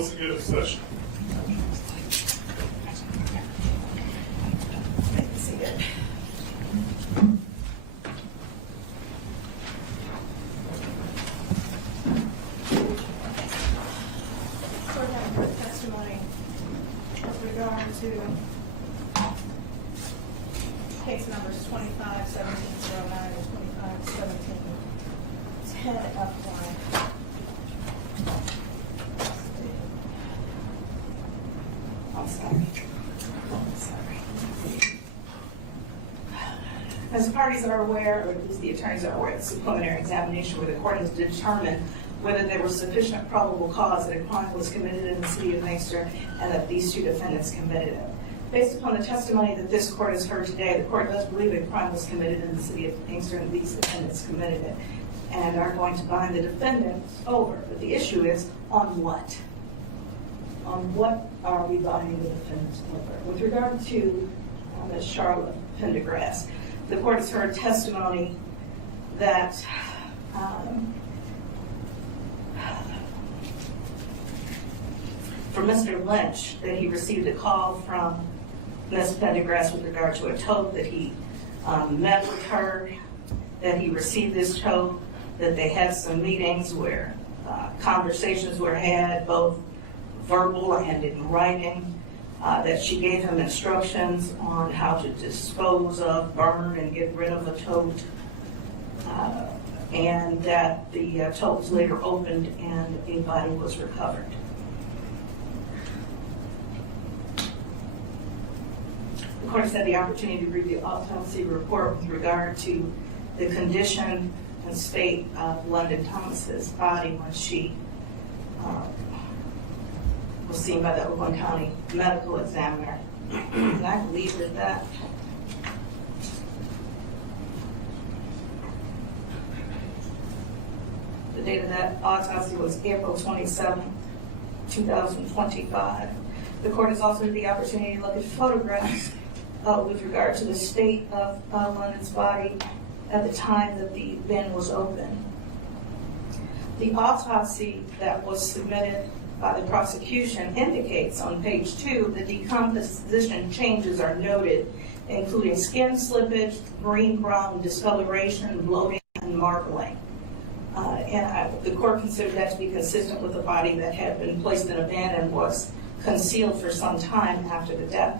executive session. We're going to put testimony with regard to case numbers 25-1709 and 25-1710 upline. I'm sorry. As the parties are aware, or at least the attorneys are aware, this is a preliminary examination where the court has determined whether there was sufficient probable cause that a crime was committed in the city of Inkster and that these two defendants committed it. Based upon the testimony that this court has heard today, the court does believe a crime was committed in the city of Inkster and these defendants committed it and are going to bind the defendants over. But the issue is, on what? On what are we binding the defendants over? With regard to Ms. Jaylen Pendergrass, the court has heard testimony that from Mr. Lynch that he received a call from Ms. Pendergrass with regard to a tote, that he met with her, that he received this tote, that they had some meetings where conversations were had, both verbal and in writing, that she gave him instructions on how to dispose of, burn, and get rid of a tote, and that the tote was later opened and a body was recovered. The court has had the opportunity to read the autopsy report with regard to the condition and state of London Thomas's body when she was seen by the Oakland County medical examiner. And I believe that the date of that autopsy was April 27, 2025. The court has also had the opportunity to look at photographs with regard to the state of London's body at the time that the bin was open. The autopsy that was submitted by the prosecution indicates on page 2 the decomposition changes are noted, including skin slippage, green-brown discoloration, bloating, and marbling. The court considered that to be consistent with a body that had been placed in a bin and was concealed for some time after the death.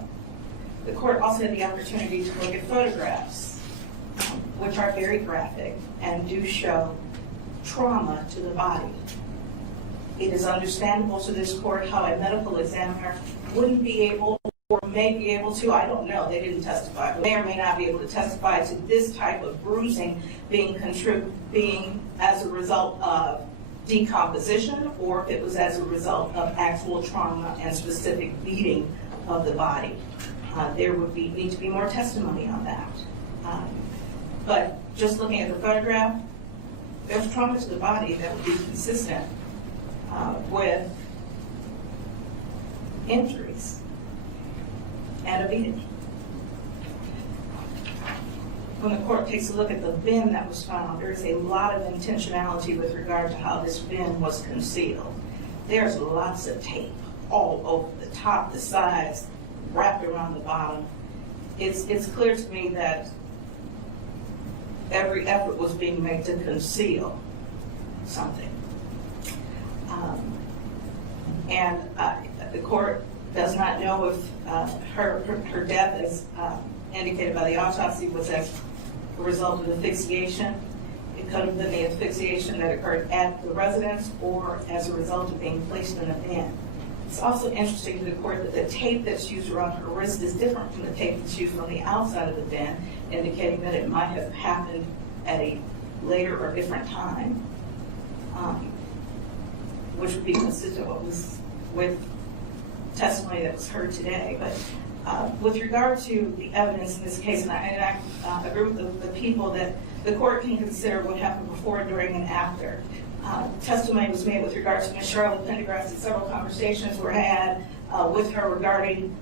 The court also had the opportunity to look at photographs, which are very graphic and do show trauma to the body. It is understandable to this court how a medical examiner wouldn't be able, or may be able to, I don't know, they didn't testify, may or may not be able to testify to this type of bruising being as a result of decomposition, or if it was as a result of actual trauma and specific beating of the body. There would need to be more testimony on that. But just looking at the photograph, there's trauma to the body that would be consistent with injuries and a beating. When the court takes a look at the bin that was found, there is a lot of intentionality with regard to how this bin was concealed. There's lots of tape all over the top, the sides, wrapped around the bottom. It's clear to me that every effort was being made to conceal something. The court does not know if her death, as indicated by the autopsy, was as a result of asphyxiation. It could have been the asphyxiation that occurred at the residence or as a result of being placed in a bin. It's also interesting to the court that the tape that's used around her wrist is different from the tape that's used on the outside of the bin, indicating that it might have happened at a later or different time, which would be consistent with testimony that was heard today. But with regard to the evidence in this case, and I agree with the people that the court can consider what happened before, during, and after. Testimony was made with regard to Ms. Jaylen Pendergrass, and several conversations were had with her regarding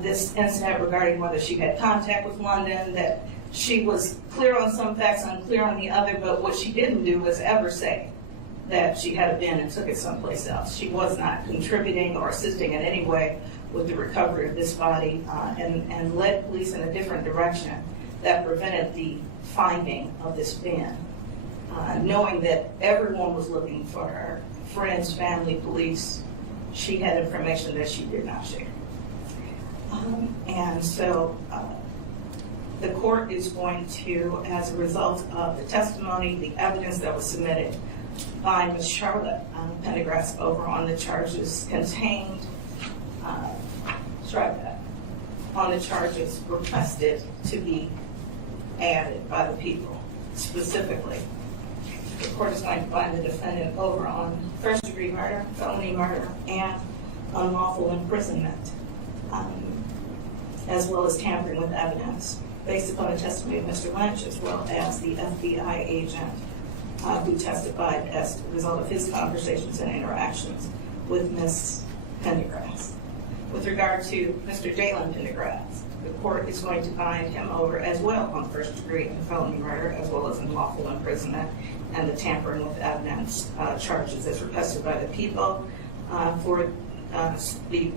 this incident, regarding whether she had contact with London, that she was clear on some facts, unclear on the other, but what she didn't do was ever say that she had a bin and took it someplace else. She was not contributing or assisting in any way with the recovery of this body and led police in a different direction that prevented the finding of this bin, knowing that everyone was looking for her, friends, family, police. She had information that she did not share. And so the court is going to, as a result of the testimony, the evidence that was submitted by Ms. Charlotte Pendergrass over on the charges contained, on the charges requested to be added by the people specifically. The court is going to find the defendant over on first-degree murder, felony murder, and unlawful imprisonment, as well as tampering with evidence, based upon the testimony of Mr. Lynch, as well as the FBI agent who testified as a result of his conversations and interactions with Ms. Pendergrass. With regard to Mr. Jaylen Pendergrass, the court is going to find him over as well on first-degree and felony murder, as well as unlawful imprisonment and the tampering with evidence charges as requested by the people for the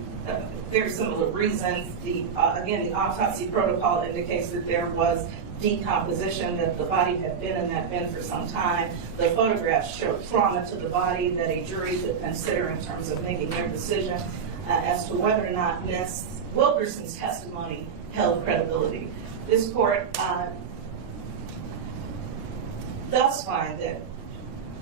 very similar reasons. Again, the autopsy protocol indicates that there was decomposition, that the body had been in that bin for some time. The photographs show trauma to the body that a jury could consider in terms of making their decision as to whether or not Ms. Wilkerson's testimony held credibility. This court does find that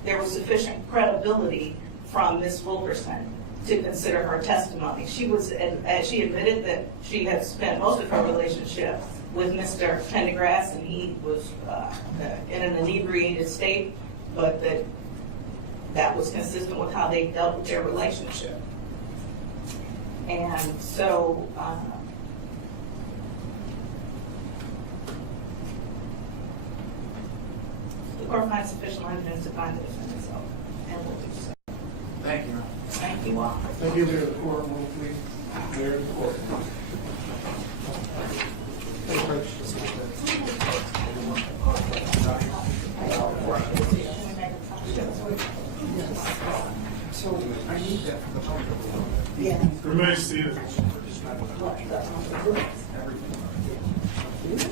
there was sufficient credibility from Ms. Wilkerson to consider her testimony. She admitted that she had spent most of her relationship with Mr. Pendergrass, and he was in an inebriated state, but that was consistent with how they dealt with their relationship. And so the court finds sufficient evidence to find the defendant, so, and will do so. Thank you. Thank you all. Thank you, Mayor. The court will please. Mayor of the court. So I need that for the public. Yeah. Remain seated.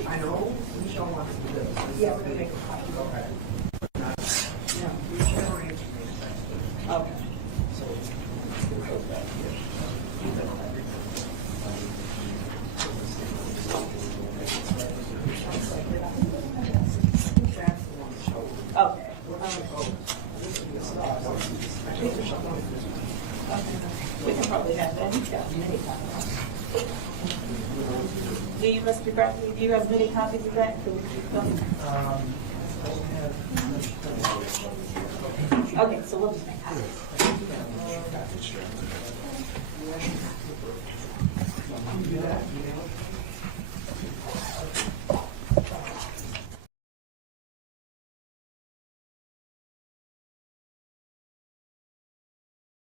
I know, Michelle wants to do this. Yeah, we're gonna make a copy. Okay. Yeah. We can arrange. Okay. So let's go back here. Okay. We can probably have that. We've got many copies. Do you, Mr. Bradley, do you have many copies of that? Can we keep them? Okay, so we'll just make copies.